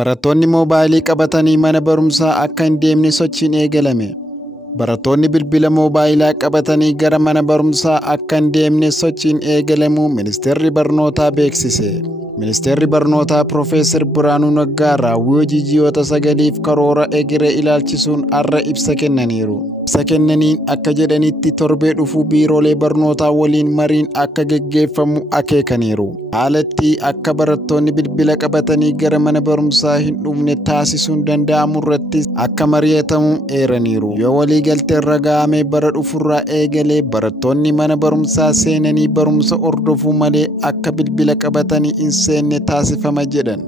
Barattoonni moobaayilii qabatanii mana barumsaa akka hin deemne sochiin eegalame. Barattoonni bilbila moobaayilaa qabatanii gara mana barumsaa akka hin deemne sochiin eegalamuu Ministeerri Barnootaa beeksise. Ministeerri Barnootaa Profeesar Biraanuu Naggaa raawwii hojii ji'oota 9f karoora egeree ilaalchisuun har'a ibsa kennaniiru. Ibsa kennaniin akka jedhanitti torbee dhufuu biiroolee barnootaa waliin mariin akka geggeeffamu akeekaniiru. Haalatti akka barattoonni bilbila qabatanii gara mana barumsaa hin dhufne taasisuun danda'amu irratti akka mari'atamu eeraniiru. Yoo waliigaltee irra ga'ame bara dhufurraa eegalee barattoonni mana barumsaa seenanii barumsa hordofuu malee akka bilbila qabatanii hin seenne taasifama jedhan.